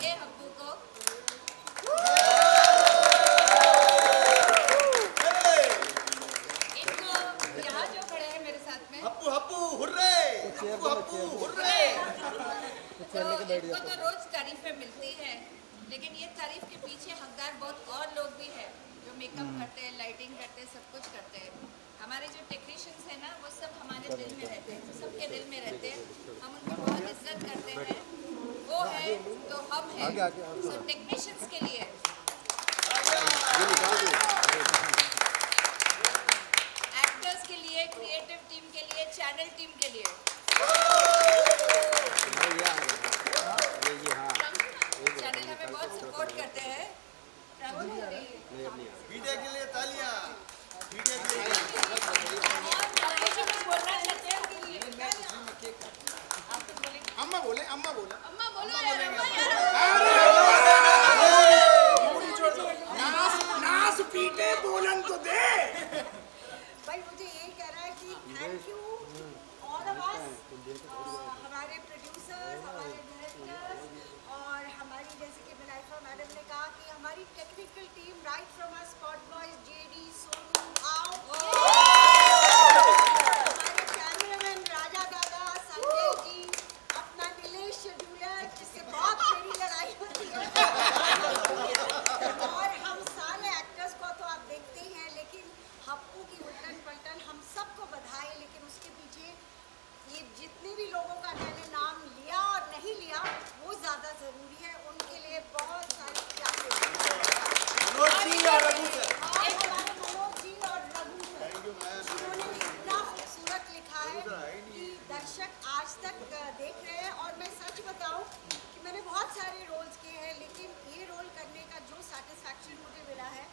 ए हब्बू को। इनको यहाँ जो खड़े हैं मेरे साथ में, हब्बू हब्बू हुर्रे, हब्बू हुर्रे। तो इनको तो रोज तारीफें मिलती हैं, लेकिन ये तारीफ के पीछे हकदार बहुत और लोग भी हैं जो मेकअप करते हैं, लाइटिंग करते हैं, सब कुछ करते हैं। हमारे जो टेक्नीशियंस हैं ना, वो सब हमारे दिल में रहते हैं, सबके दिल में रहते हैं। हम उनकी बहुत इज्जत करते हैं। वो है तो हम हैं। सो टेक्नीशियंस के लिए, एक्टर्स के लिए, क्रिएटिव टीम के लिए, चैनल टीम के लिए, चैनल हमें बहुत सपोर्ट करते हैं। मीडिया के लिए तालियां, मीडिया के लिए। कुछ बोलना चाहते हैं? अम्मा बोले, अम्मा बोले, अम्मा बोलो यार, अम्मा यार। नास पीटे बोलन तो दे। भाई मुझे यही कहना है कि थैंक यू ऑल ऑफ अस, हमारे प्रोड्यूसर्स, हमारे डायरेक्टर्स और हमारी, जैसे कि मिनाइफा मैडम ने कहा कि हमारी technical team right from us, spot boys, JD, Sonu, आओ, हमारे कैमरामैन राजा दादा, संजय जी, अपना नीलेश शेड्यूलर जिससे बहुत मेरी लड़ाई होती है, और हम सारे एक्टर्स को तो आप देखते ही हैं, लेकिन हप्पू की उल्टन पलटन हम सबको बधाई। लेकिन उसके पीछे ये जितने भी लोगों का मैंने नाम लिया और नहीं लिया वो ज़्यादा ज़रूरी है, उनके लिए बहुत सारे प्यारे और हमारे मनोज जी और रघु सर, जिन्होंने इतना खूबसूरत लिखा है कि दर्शक आज तक देख रहे हैं। और मैं सच बताऊं कि मैंने बहुत सारे रोल्स किए हैं, लेकिन ये रोल करने का जो सेटिस्फैक्शन मुझे मिला है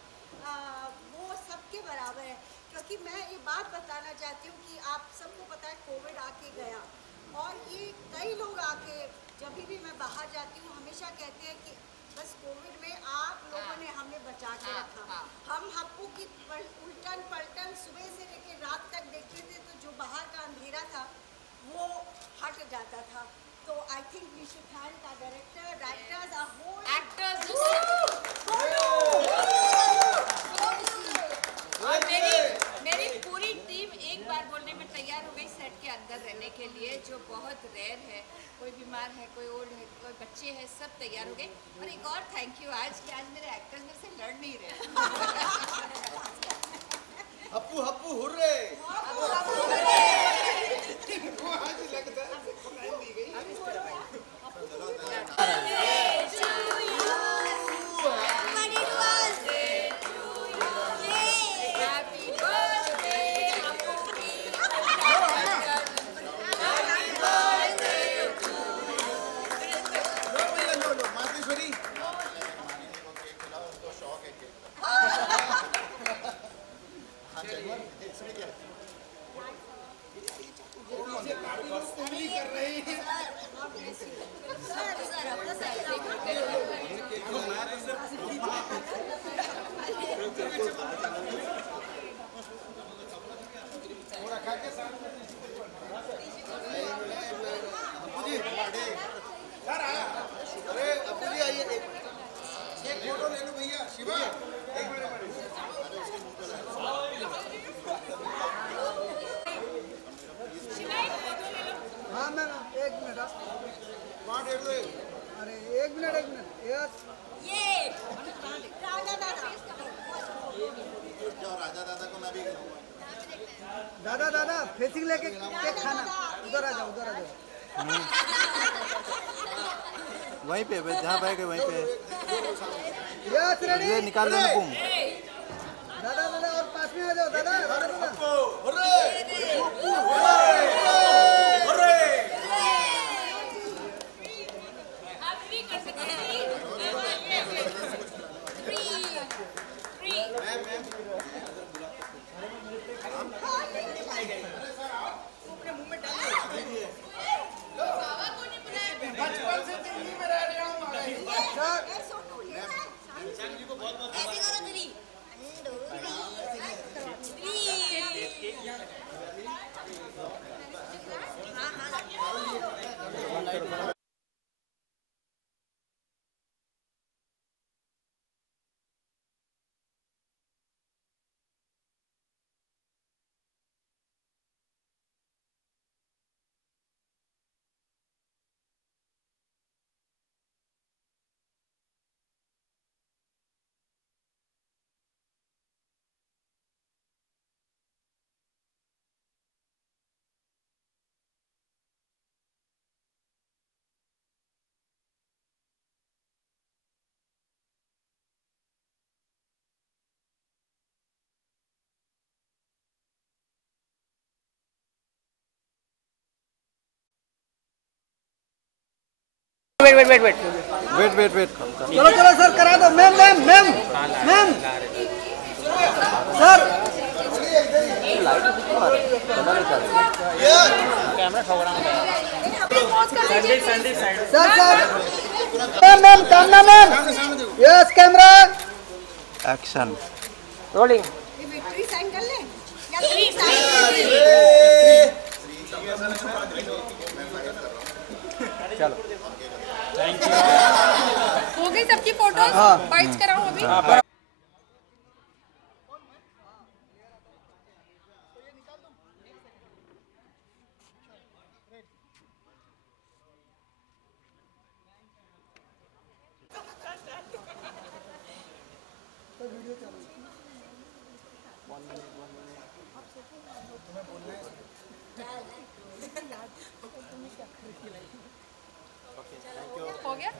वो सबके बराबर है। क्योंकि मैं ये बात बताना चाहती हूँ कि आप सबको पता है कोविड आके गया, और ये कई लोग आके जब भी मैं बाहर जाती हूँ हमेशा कहते हैं कि बस कोविड में आप लोगों ने हमें बचा के रखा। हम हप्पू की उल्टन पलटन सुबह से लेकर रात तक देखते थे, तो जो बाहर का अंधेरा था वो हट जाता था। तो I think we should thank our director, writers, our whole actors और मेरी पूरी टीम एक बार बोलने में तैयार हो गई सेट के अंदर रहने के लिए, जो बहुत रेयर है। कोई बीमार है, कोई ओल्ड है, कोई बच्चे हैं, सब तैयार हो गए। और एक और थैंक यू आज कि आज मेरे एक्टर्स मेरे से लड़ नहीं रहे। हप्पू हप्पू हुर्रे। दादा दादा फेसिंग लेके केक खाना, उधर आ जाओ, उधर आ जाओ। वहीं पे जहाँ बैठे वहीं पे यस रेडी, ये निकाल देना बूम। दादा दादा और पास में आ जाओ, दादा दादा दादा। आप भी कर सकते हैं। वेट चलो चलो सर करा दो। Ma'am ma'am ma'am ma'am sir sir sir ma'am ma'am camera ma'am yes camera action ये विक्ट्री साइन कर ले या 3 साइन हो गई सबकी फोटोज बाइट्स कराऊं अभी। हो गया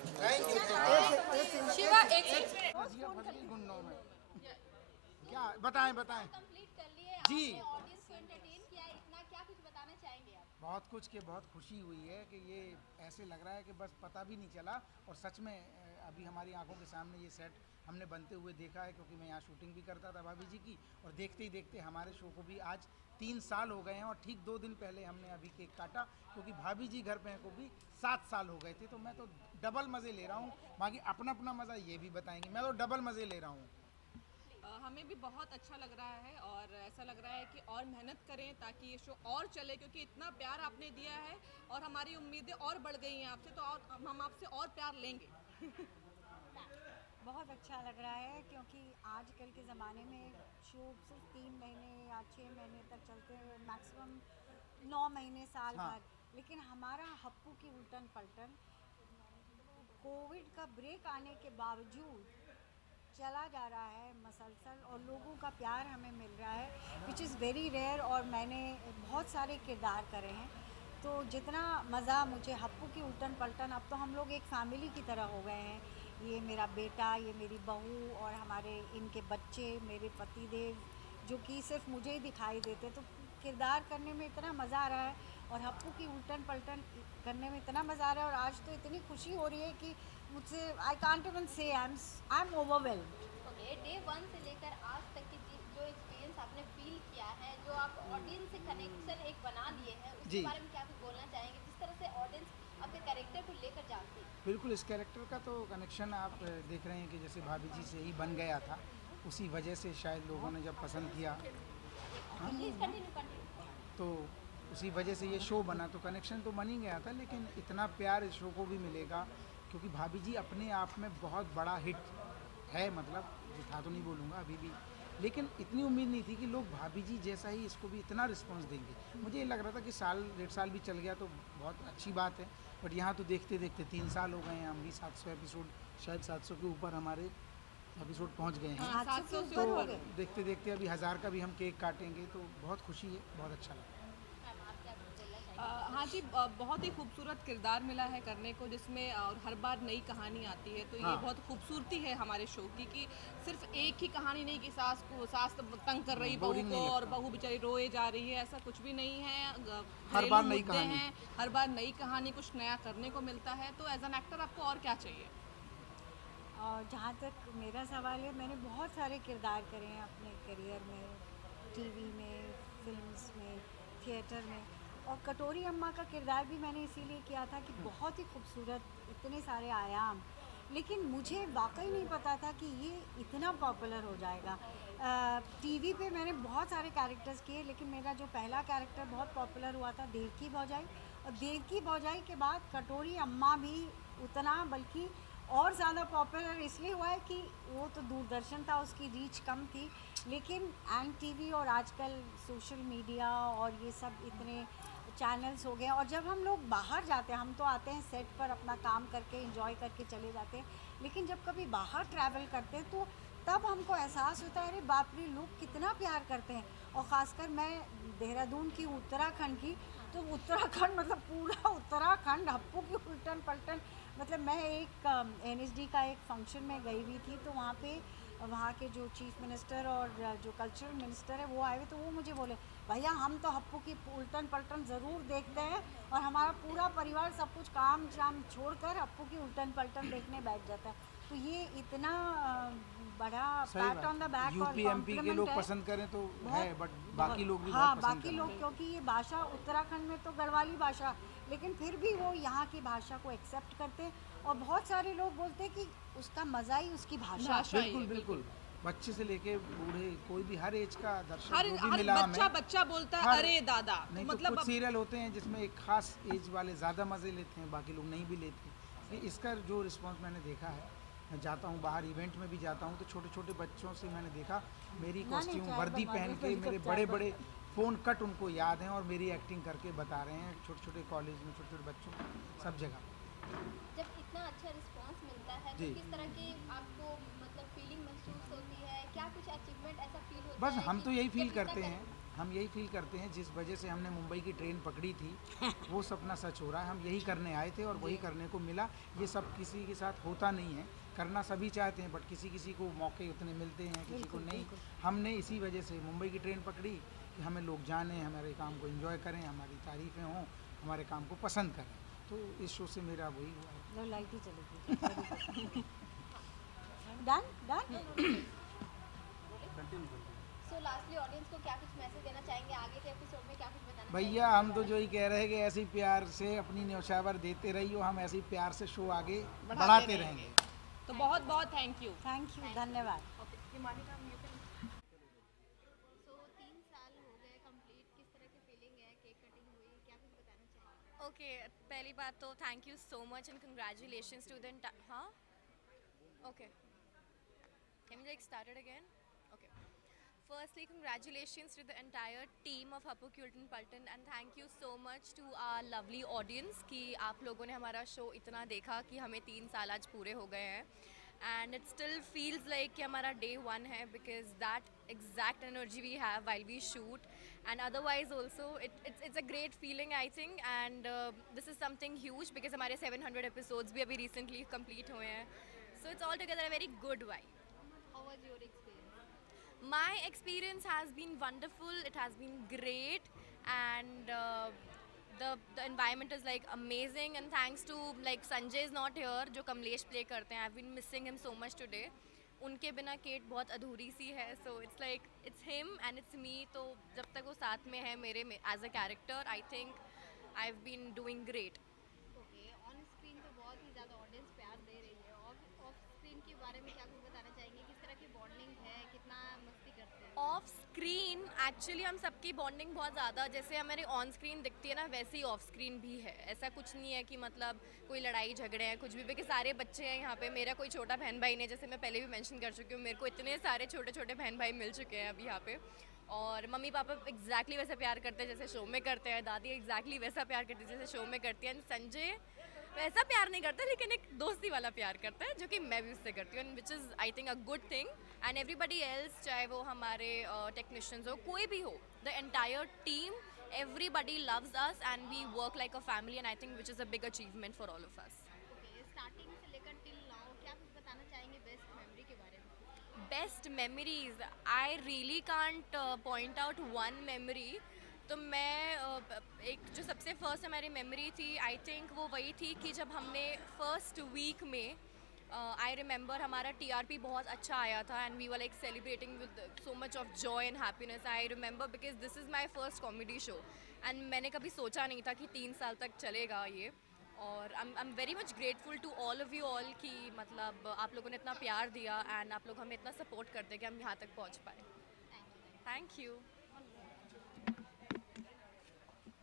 शिवा एक क्या बताएं कंप्लीट कर लिए जी। आपने ऑडियंस को एंटरटेन किया है इतना, क्या कुछ बताना चाहेंगे आप? बहुत कुछ के बहुत खुशी हुई है कि ये ऐसे लग रहा है कि बस पता भी नहीं चला और सच में अभी हमारी आंखों के सामने ये सेट हमने बनते हुए देखा है, क्योंकि मैं यहाँ शूटिंग भी करता था भाभी जी की, और देखते ही देखते हमारे शो को भी आज 3 साल हो गए हैं और ठीक 2 दिन पहले हमने अभी केक काटा, क्योंकि भाभी जी घर पे को भी 7 साल हो गए थे। तो मैं तो डबल मज़े ले रहा हूँ, बाकी अपना अपना मज़ा ये भी बताएंगे, मैं तो डबल मज़े ले रहा हूँ। हमें भी बहुत अच्छा लग रहा है और ऐसा लग रहा है कि और मेहनत करें ताकि ये शो और चले, क्योंकि इतना प्यार आपने दिया है और हमारी उम्मीदें और बढ़ गई हैं आपसे, तो और हम आपसे और प्यार लेंगे। बहुत अच्छा लग रहा है, क्योंकि आजकल के ज़माने में शो सिर्फ 3 महीने या 6 महीने तक चलते हैं, मैक्सिमम 9 महीने साल भर। लेकिन हमारा हप्पू की उल्टन पलटन कोविड का ब्रेक आने के बावजूद चला जा रहा है मसलसल, और लोगों का प्यार हमें मिल रहा है, विच इज़ वेरी रेयर। और मैंने बहुत सारे किरदार करे हैं, तो जितना मज़ा मुझे हप्पू की उल्टन पलटन, अब तो हम लोग एक फैमिली की तरह हो गए हैं। ये मेरा बेटा, ये मेरी बहू और हमारे इनके बच्चे, मेरे पतिदेव, जो कि सिर्फ मुझे ही दिखाई देते, तो किरदार करने में इतना मज़ा आ रहा है और हप्पू की उल्टन पलटन करने में इतना मज़ा आ रहा है। और आज तो इतनी खुशी हो रही है कि मुझसे आई कांट इवन से I am overwhelmed. Okay, day 1 से लेकर आज तक की जो एक्सपीरियंस आपने फील किया है, जो आप ऑडियंस से कनेक्शन एक बना लिए हैं, उसके बारे में क्या कुछ बोलना चाहेंगे, जिस तरह से ऑडियंस आपके कैरेक्टर को लेकर जानती है? बिल्कुल, इस कैरेक्टर का तो कनेक्शन आप देख रहे हैं कि जैसे भाभी जी से ही बन गया था, उसी वजह से शायद लोगों ने जब पसंद किया तो उसी वजह से ये शो बना, तो कनेक्शन तो बन ही गया था। लेकिन इतना प्यार इस शो को भी मिलेगा, क्योंकि भाभी जी अपने आप में बहुत बड़ा हिट है, मतलब जो था तो नहीं बोलूँगा अभी भी, लेकिन इतनी उम्मीद नहीं थी कि लोग भाभी जी जैसा ही इसको भी इतना रिस्पांस देंगे। मुझे ये लग रहा था कि 1.5 साल भी चल गया तो बहुत अच्छी बात है, बट यहाँ तो देखते देखते 3 साल हो गए हैं, हम भी 700 एपिसोड, शायद 700 के ऊपर हमारे एपिसोड पहुँच गए हैं। 700 से तो ऊपर। देखते देखते अभी 1000 का भी हम केक काटेंगे, तो बहुत खुशी है, बहुत अच्छा लगा। हाँ जी, बहुत ही खूबसूरत किरदार मिला है करने को, जिसमें और हर बार नई कहानी आती है, तो ये बहुत खूबसूरती है हमारे शो की कि सिर्फ एक ही कहानी नहीं कि सास तंग कर रही बहू को और बहू बेचारी रोए जा रही है, ऐसा कुछ भी नहीं है। हर बार नई कहानी है, हर बार नई कहानी, कुछ नया करने को मिलता है। तो एज एन एक्टर आपको और क्या चाहिए? और जहाँ तक मेरा सवाल है, मैंने बहुत सारे किरदार करे हैं अपने करियर में, टीवी में, फिल्म्स में, थिएटर में, और कटोरी अम्मा का किरदार भी मैंने इसीलिए किया था कि बहुत ही खूबसूरत, इतने सारे आयाम, लेकिन मुझे वाकई नहीं पता था कि ये इतना पॉपुलर हो जाएगा। टीवी पे मैंने बहुत सारे कैरेक्टर्स किए, लेकिन मेरा जो पहला कैरेक्टर बहुत पॉपुलर हुआ था देवकी भौजाई, और देवकी भौजाई के बाद कटोरी अम्मा भी उतना, बल्कि और ज़्यादा पॉपुलर इसलिए हुआ है कि वो तो दूरदर्शन था, उसकी रीच कम थी, लेकिन एन टीवी और आजकल सोशल मीडिया और ये सब इतने चैनल्स हो गए, और जब हम लोग बाहर जाते हैं, हम तो आते हैं सेट पर अपना काम करके एंजॉय करके चले जाते हैं, लेकिन जब कभी बाहर ट्रैवल करते हैं तो तब हमको एहसास होता है, अरे बाप रे, लोग कितना प्यार करते हैं। और ख़ासकर मैं देहरादून की, उत्तराखंड की, तो उत्तराखंड मतलब पूरा उत्तराखंड हप्पू की उल्टन पलटन, मतलब मैं एक NSD का एक फंक्शन में गई हुई थी, तो वहाँ पे वहाँ के जो चीफ मिनिस्टर और जो कल्चरल मिनिस्टर है वो आए हुए, तो वो मुझे बोले भैया हम तो हप्पू की उल्टन पलटन ज़रूर देखते हैं और हमारा पूरा परिवार सब कुछ काम शाम छोड़कर हप्पू की उल्टन पलटन देखने बैठ जाता है। तो ये इतना बड़ा पैट ऑन द बैक और यूपी एमपी के लोग पसंद करें तो है, बट बाकी लोग भी हाँ बहुत पसंद बाकी लोग, क्योंकि ये भाषा उत्तराखंड में तो गढ़वाली भाषा, लेकिन फिर भी वो यहाँ की भाषा को एक्सेप्ट करते हैं और बहुत सारे लोग बोलते हैं कि उसका मज़ा ही उसकी भाषा है। बिल्कुल बिल्कुल, बच्चे से लेके बूढ़े कोई भी हर एज का दर्शक हर जो भी मिला हमें। बच्चा बोलता है अरे दादा। नहीं तो तो मतलब कुछ सीरियल होते हैं जिसमें एक खास एज वाले ज़्यादा मज़े लेते हैं, बाकी लोग नहीं भी लेते। ये इसका जो रिस्पांस मैंने देखा है, मैं जाता हूँ बाहर इवेंट में भी जाता हूँ तो छोटे छोटे बच्चों से मैंने देखा मेरी कॉस्ट्यूम वर्दी पहन के मेरे बड़े बड़े फ़ोन कट उनको याद हैं और मेरी एक्टिंग करके बता रहे हैं, छोटे छोटे कॉलेज में छोटे छोटे बच्चों सब जगह। जब इतना अच्छा रिस्पांस मिलता है तो किस तरह की आपको मतलब फीलिंग महसूस होती है? क्या कुछ अचीवमेंट ऐसा फील होता है? बस हम तो यही फील जब करते इतना हैं, हम यही फील करते हैं जिस वजह से हमने मुंबई की ट्रेन पकड़ी थी वो सपना सच हो रहा है। हम यही करने आए थे और वही करने को मिला। ये सब किसी के साथ होता नहीं है, करना सभी चाहते हैं बट किसी किसी को मौके उतने मिलते हैं, किसी को नहीं। हमने इसी वजह से मुंबई की ट्रेन पकड़ी कि हमें लोग जाने, हमारे काम को एंजॉय करें, हमारी तारीफ़ें हों, हमारे काम को पसंद करें। तो इस शो से मेरा वही हुआ है। लाइट ही चलेगी। Done done. सो लास्टली ऑडियंस को क्या कुछ मैसेज देना चाहेंगे? आगे के एपिसोड में क्या कुछ बताना भैया हम तो जो ही कह रहे हैं कि ऐसे ही प्यार से अपनी न्यौछावर देते रहिए, हम ऐसे ही प्यार से शो आगे बढ़ाते रहेंगे। तो बहुत बहुत थैंक यू। धन्यवाद। सो 3 साल हो गए कंप्लीट, किस तरह की फीलिंग है? केक कटिंग हुई, क्या कुछ बताना चाहेंगे? ओके, पहली बात तो thank you so much and congratulations to the हाँ okay can we like started again okay Firstly, congratulations to the entire team of Happu की उल्टन पलटन and thank you so much to our lovely audience कि आप लोगों ने हमारा show इतना देखा कि हमें 3 साल आज पूरे हो गए हैं and it still feels like कि हमारा day 1 है because that exact energy we have while we shoot and otherwise also it's a great feeling I think and this is something huge because हमारे 700 episodes भी अभी recently complete हुए हैं so it's altogether a very good vibe. How was your experience? My experience has been wonderful. It has been great, and the environment is like amazing. And thanks to like Sanjay is not here, जो Kamlesh play करते हैं. I've been missing him so much today. उनके बिना cat बहुत अधूरी सी है. So it's like it's him and it's me. तो जब तक वो साथ में है मेरे में as a character, I think I've been doing great. Okay, on screen तो बहुत ही ज़्यादा ऑडियंस प्यार दे रही है. ऑफ स्क्रीन के बारे में क्या कुछ बताना चाहेंगे? किस तरह की बॉन्डिंग है? कितना मस्ती करते हैं? ऑफ स्क्रीन एक्चुअली हम सबकी बॉन्डिंग बहुत ज़्यादा जैसे हमारी ऑन स्क्रीन दिखती है ना वैसे ही ऑफ स्क्रीन भी है. ऐसा कुछ नहीं है कि मतलब कोई लड़ाई झगड़े हैं कुछ भी क्योंकि सारे बच्चे हैं यहाँ पे. मेरा कोई छोटा बहन भाई नहीं, जैसे मैं पहले भी मेंशन कर चुकी हूँ. मेरे को इतने सारे छोटे छोटे बहन भाई मिल चुके हैं अभी यहाँ पे और मम्मी पापा एग्जैक्टली वैसे प्यार करते हैं जैसे शो में करते हैं. दादी एग्जैक्टली वैसा प्यार करती है जैसे शो में करती है. एंड संजय वैसा प्यार नहीं करता लेकिन एक दोस्ती वाला प्यार करता है जो कि मैं भी उससे करती हूँ which is I think a good thing. And everybody else चाहे वो हमारे टेक्नीशियंस हो कोई भी हो the entire team everybody loves us and we work like a family and I think which is a big achievement for all of us. Okay, starting से लेकर till now क्या कुछ बताना चाहेंगे बेस्ट मेमोरी के बारे में? Best memories I really can't point out one memory. तो मैं एक जो सबसे फर्स्ट हमारी मेमोरी थी आई थिंक वो वही थी कि जब हमने फर्स्ट वीक में आई रिमेंबर हमारा TRP बहुत अच्छा आया था and we were like celebrating with so much of joy and happiness. I remember because this is my first comedy show and मैंने कभी सोचा नहीं था कि 3 साल तक चलेगा ये. और I am very much grateful to all of you all कि मतलब आप लोगों ने इतना प्यार दिया एंड आप लोग हमें इतना सपोर्ट करते हैं कि हम यहाँ तक पहुँच पाए. Thank you.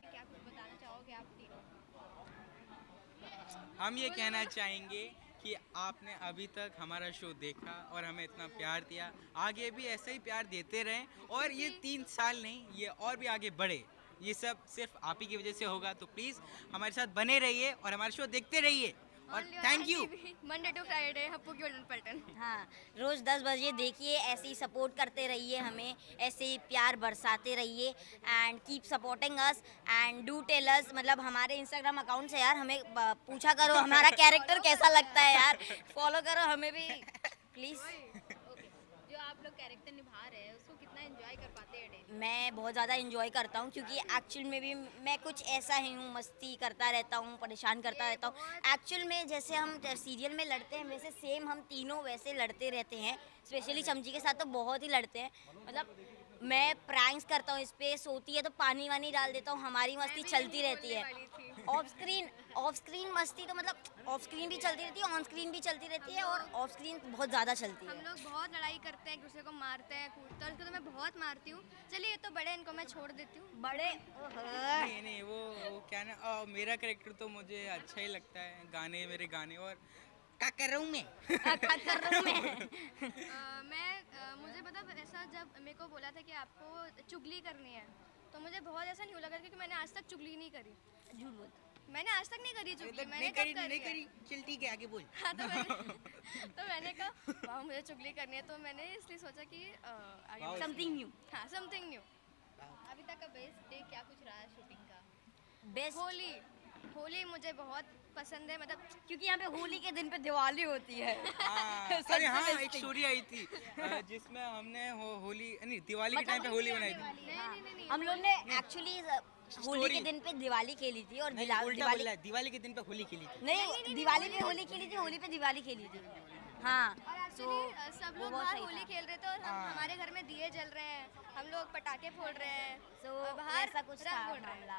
क्या कुछ बताना चाहोगे आप तीनों? हम ये कहना चाहेंगे कि आपने अभी तक हमारा शो देखा और हमें इतना प्यार दिया. आगे भी ऐसे ही प्यार देते रहें और ये 3 साल नहीं ये और भी आगे बढ़े. ये सब सिर्फ आप ही की वजह से होगा. तो प्लीज़ हमारे साथ बने रहिए और हमारा शो देखते रहिए और thank you. Monday to Friday Happu की उल्टन पलटन. हाँ, रोज़ 10 बजे देखिए. ऐसे ही सपोर्ट करते रहिए हमें, ऐसे ही प्यार बरसाते रहिए and keep supporting us and do tell us. मतलब हमारे इंस्टाग्राम अकाउंट से यार हमें पूछा करो हमारा कैरेक्टर कैसा लगता है यार. फॉलो करो हमें भी प्लीज़. ओके, जो आप लोग कैरेक्टर निभा रहे हैं उसको कितना एंजॉय कर पाते हैं डेली? मैं बहुत ज़्यादा इन्जॉय करता हूँ, क्योंकि एक्चुअल में भी मैं कुछ ऐसा ही हूँ, मस्ती करता रहता हूँ, परेशान करता रहता हूँ। एक्चुअल में जैसे हम सीरियल में लड़ते हैं वैसे सेम हम तीनों वैसे लड़ते रहते हैं। स्पेशली चमची के साथ तो बहुत ही लड़ते हैं। मतलब मैं प्रैंक्स करता हूँ, इस पे सोती है तो पानी वानी डाल देता हूँ, हमारी मस्ती चलती रहती है। ऑफ स्क्रीन मस्ती तो मतलब ऑफ स्क्रीन भी चलती रहती है, ऑन स्क्रीन भी चलती रहती है, और ऑफ स्क्रीन बहुत ज़्यादा चलती है। हम लोग बहुत लड़ाई करते हैं, एक दूसरे को मारते हैं, कूटते हैं। उनको तो मैं बहुत मारती हूँ। चलिए ये तो बड़े, इनको मैं छोड़ देती हूँ। बड़े नहीं वो क्या ना मेरा कैरेक्टर तो मुझे अच्छा ही लगता है, गाने मेरे गाने। और क्या कर रहा हूँ मैं मुझे मतलब ऐसा जब मेरे को बोला था कि आपको चुगली करनी है, तो मुझे बहुत ऐसा नहीं लगा, क्योंकि मैंने आज तक चुगली नहीं करी। झूठ बोल, मैंने आज तक नहीं करी चुगली। मैंने कब करी? चल ठीक है आगे बोल। हाँ, तो मैंने कहा वाह मुझे चुगली करनी है, तो मैंने इसलिए सोचा कि आगे समथिंग न्यू। हाँ, समथिंग न्यू। अभी तक का बेस्ट डे क्या कुछ रहा है शूटिंग का? बेस्ट होली मुझे बहुत पसंद है, मतलब क्योंकि यहाँ पे होली के दिन पे दिवाली होती है। अरे हाँ, एक स्टोरी आई थी जिसमें हमने होली नहीं दिवाली के टाइम पे होली बनाई थी। नहीं, हम लोग ने एक्चुअली होली के दिन पे दिवाली खेली थी, और दिवाली के दिन पे होली खेली थी। नहीं, दिवाली पे होली खेली थी, होली पे दिवाली खेली थी। हाँ, और एक्चुअली सब लोग बाहर होली खेल रहे थे और हमारे घर में दिए जल रहे हैं, हम लोग पटाखे फोड़ रहे हैं, तो बाहर ऐसा कुछ था रंग उड़ रहा है। मामला।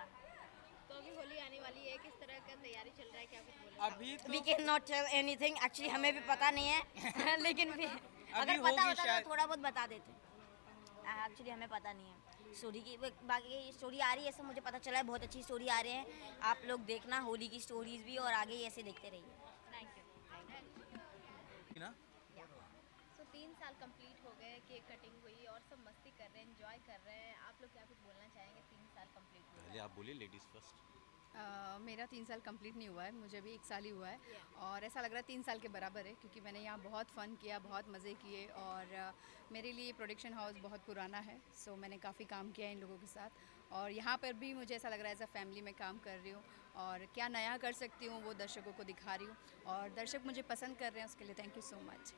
तो अभी होली आने वाली है, किस तरह का तैयारी चल रहा है, क्या कुछ बोलो? अभी We cannot tell anything, actually हमें भी पता नहीं है। लेकिन भी अगर पता होता तो थोड़ा बहुत बता देते। एक्चुअली हमें पता नहीं है स्टोरी की, बाकी स्टोरी आ रही है, ऐसा मुझे पता चला है, बहुत अच्छी स्टोरी आ रही है। आप लोग देखना होली की स्टोरीज भी, और आगे ऐसे देखते रहिए। थैंक यू ना। सो 3 साल कंप्लीट हो गए, केक कटिंग हुई और सब मस्ती कर रहे हैं, एंजॉय कर रहे हैं। आप लोग क्या कुछ बोलना चाहेंगे? 3 साल कंप्लीट हुए। पहले आप बोलिए, लेडीज़ फर्स्ट। मेरा 3 साल कंप्लीट नहीं हुआ है, मुझे भी 1 साल ही हुआ है, और ऐसा लग रहा है 3 साल के बराबर है, क्योंकि मैंने यहाँ बहुत फ़न किया, बहुत मज़े किए, और मेरे लिए प्रोडक्शन हाउस बहुत पुराना है, सो मैंने काफ़ी काम किया इन लोगों के साथ, और यहाँ पर भी मुझे ऐसा लग रहा है एज अ फैमिली में काम कर रही हूँ, और क्या नया कर सकती हूँ वो दर्शकों को दिखा रही हूँ, और दर्शक मुझे पसंद कर रहे हैं, उसके लिए thank you so much.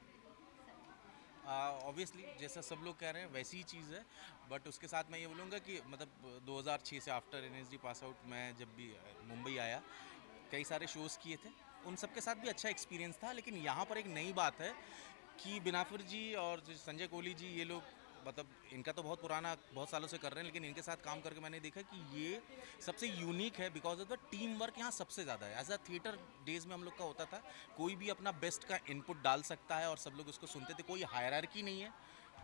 Obviously जैसा सब लोग कह रहे हैं वैसी ही चीज़ है, बट उसके साथ मैं ये बोलूँगा कि मतलब 2006 से आफ्टर NSD पास आउट मैं जब भी मुंबई आया, कई सारे शोज़ किए थे, उन सब के साथ भी अच्छा एक्सपीरियंस था। लेकिन यहाँ पर एक नई बात है कि बिनाफिर जी और संजय कोहली जी, ये लोग मतलब इनका तो बहुत पुराना, बहुत सालों से कर रहे हैं, लेकिन इनके साथ काम करके मैंने देखा कि ये सबसे यूनिक है, because of the team work यहाँ सबसे ज़्यादा है। एज अ थिएटर डेज में हम लोग का होता था, कोई भी अपना बेस्ट का इनपुट डाल सकता है और सब लोग उसको सुनते थे, कोई हायरार्की नहीं है,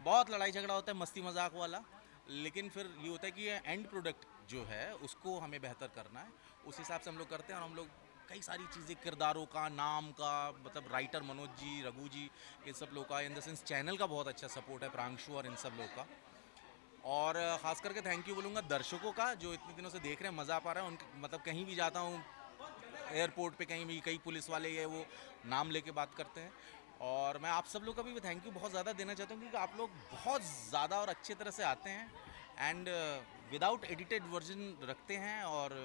बहुत लड़ाई झगड़ा होता है मस्ती मजाक वाला, लेकिन फिर ये होता है कि एंड प्रोडक्ट जो है उसको हमें बेहतर करना है, उस हिसाब से हम लोग करते हैं। और हम लोग कई सारी चीज़ें, किरदारों का, नाम का, मतलब राइटर मनोज जी, रघु जी, इन सब लोग का, इन द सेंस चैनल का बहुत अच्छा सपोर्ट है, प्रांशु और इन सब लोग का। और ख़ास करके थैंक यू बोलूँगा दर्शकों का, जो इतने दिनों से देख रहे हैं, मज़ा पा रहा है उनके। मतलब कहीं भी जाता हूँ, एयरपोर्ट पे कहीं भी, कई पुलिस वाले ये वो नाम लेके बात करते हैं, और मैं आप सब लोग का भी थैंक यू बहुत ज़्यादा देना चाहता हूँ, क्योंकि आप लोग बहुत ज़्यादा और अच्छे तरह से आते हैं, एंड विदाउट एडिटेड वर्जन रखते हैं, और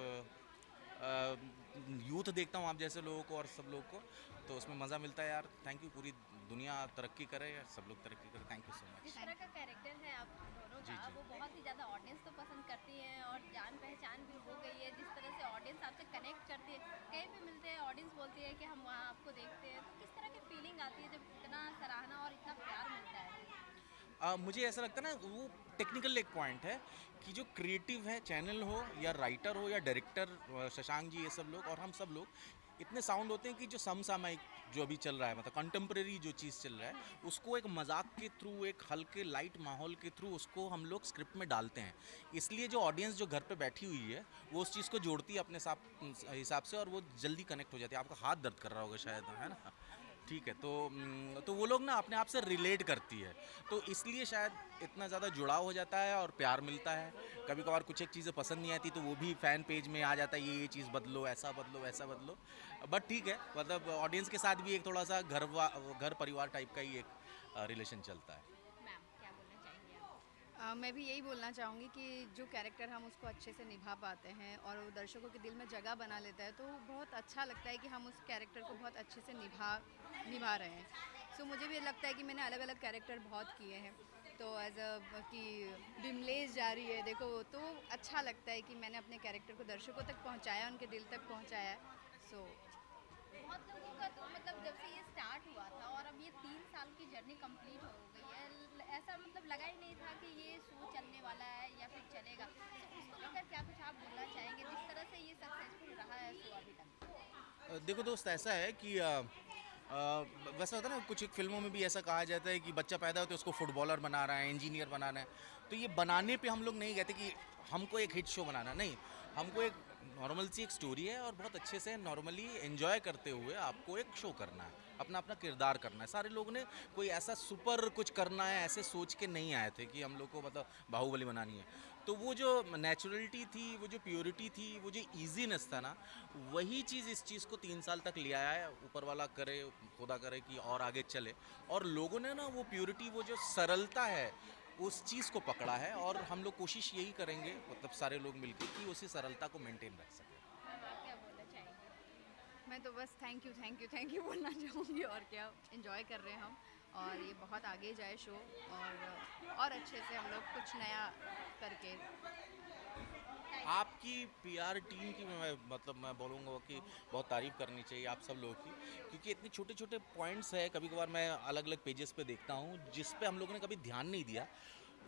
यूथ देखता हूँ आप जैसे लोगों को और सब लोगों को, तो उसमें मज़ा मिलता है यार। थैंक यू, पूरी दुनिया तरक्की करे, सब लोग तरक्की करें, थैंक यू सो मच। जिस तरह का कैरेक्टर है आप दोनों का, वो बहुत ही ज़्यादा ऑडियंस तो पसंद करती है और जान पहचान भी हो गई है। जिस तरह से ऑडियंस आपसे कनेक्ट करती है, कहीं भी मिलते हैं ऑडियंस बोलती है कि हम वहाँ आपको देखते हैं, तो किस तरह की फीलिंग आती है जब इतना सराहना और इतना प्यार मिलता है? मुझे ऐसा लगता है ना, वो टेक्निकल एक पॉइंट है कि जो क्रिएटिव है, चैनल हो या राइटर हो या डायरेक्टर शशांक जी, ये सब लोग और हम सब लोग इतने साउंड होते हैं कि जो समसामयिक जो अभी चल रहा है, मतलब कंटेम्प्रेरी जो चीज़ चल रहा है, उसको एक मजाक के थ्रू, एक हल्के लाइट माहौल के थ्रू उसको हम लोग स्क्रिप्ट में डालते हैं। इसलिए जो ऑडियंस जो घर पे बैठी हुई है, वो उस चीज़ को जोड़ती है अपने हिसाब से, और वो जल्दी कनेक्ट हो जाती है। आपका हाथ दर्द कर रहा होगा शायद, है ना? ठीक है, तो वो लोग ना अपने आप से रिलेट करती है, तो इसलिए शायद इतना ज़्यादा जुड़ाव हो जाता है और प्यार मिलता है। कभी कभार कुछ एक चीज़ें पसंद नहीं आती, तो वो भी फ़ैन पेज में आ जाता है, ये चीज़ बदलो, ऐसा बदलो, वैसा बदलो। बट ठीक है, मतलब ऑडियंस के साथ भी एक थोड़ा सा घर परिवार टाइप का ही एक रिलेशन चलता है। मैम क्या बोलना चाहेंगे आप? मैं भी यही बोलना चाहूँगी कि जो कैरेक्टर हम उसको अच्छे से निभा पाते हैं और वो दर्शकों के दिल में जगह बना लेता है, तो बहुत अच्छा लगता है कि हम उस कैरेक्टर को बहुत अच्छे से निभा रहे हैं। सो मुझे भी लगता है कि मैंने अलग अलग कैरेक्टर बहुत किए हैं, तो एज अ कि बिमलेश जा रही है देखो, तो अच्छा लगता है कि मैंने अपने कैरेक्टर को दर्शकों तक पहुंचाया, उनके दिल तक पहुंचाया। सो बहुत लोगों का तो मतलब जब से ये स्टार्ट हुआ था और अब ये 3 साल की जर्नी कंप्लीट हो गई है, ऐसा मतलब लगा ही नहीं था कि ये शो चलने वाला है या फिर चलेगा। तो उसको लेकर क्या कुछ आप बोलना चाहेंगे, जिस तरह से ये सक्सेसफुल रहा है शो अभी तक? देखो दोस्त, ऐसा है कि वैसा होता है ना, कुछ एक फिल्मों में भी ऐसा कहा जाता है कि बच्चा पैदा होता है उसको फुटबॉलर बना रहा है, इंजीनियर बनाना है। तो ये बनाने पे हम लोग नहीं कहते कि हमको एक हिट शो बनाना, नहीं, हमको एक नॉर्मल सी एक स्टोरी है और बहुत अच्छे से नॉर्मली एंजॉय करते हुए आपको एक शो करना है, अपना अपना किरदार करना है। सारे लोग ने कोई ऐसा सुपर कुछ करना है ऐसे सोच के नहीं आए थे कि हम लोग को मतलब बाहुबली बनानी है। तो वो जो नेचुरलिटी थी, वो जो प्योरिटी थी, वो जो ईजीनेस था ना, वही चीज़ इस चीज़ को 3 साल तक ले आया है। ऊपर वाला करे, खुदा करे कि और आगे चले। और लोगों ने ना वो प्योरिटी, वो जो सरलता है, उस चीज़ को पकड़ा है। और हम लोग कोशिश यही करेंगे, मतलब सारे लोग मिलकर, कि उसी सरलता को मेंटेन रख सकें। क्या बोलना चाहेंगे? मैं तो बस थैंक यू बोलना चाहूँगी, और क्या, एंजॉय कर रहे हैं हम, और ये बहुत आगे जाए शो, और अच्छे से हम लोग कुछ नया करके। आपकी पीआर टीम की मैं बोलूँगा कि बहुत तारीफ़ करनी चाहिए आप सब लोगों की, क्योंकि इतने छोटे छोटे पॉइंट्स है, कभी कभार मैं अलग अलग पेजेस पे देखता हूँ जिस पे हम लोगों ने कभी ध्यान नहीं दिया।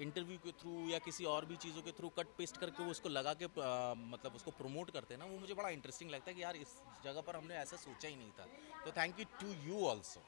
इंटरव्यू के थ्रू या किसी और भी चीज़ों के थ्रू कट पेस्ट करके वो उसको लगा के मतलब उसको प्रमोट करते हैं ना, वो मुझे बड़ा इंटरेस्टिंग लगता है कि यार इस जगह पर हमने ऐसा सोचा ही नहीं था। तो thank you to you also.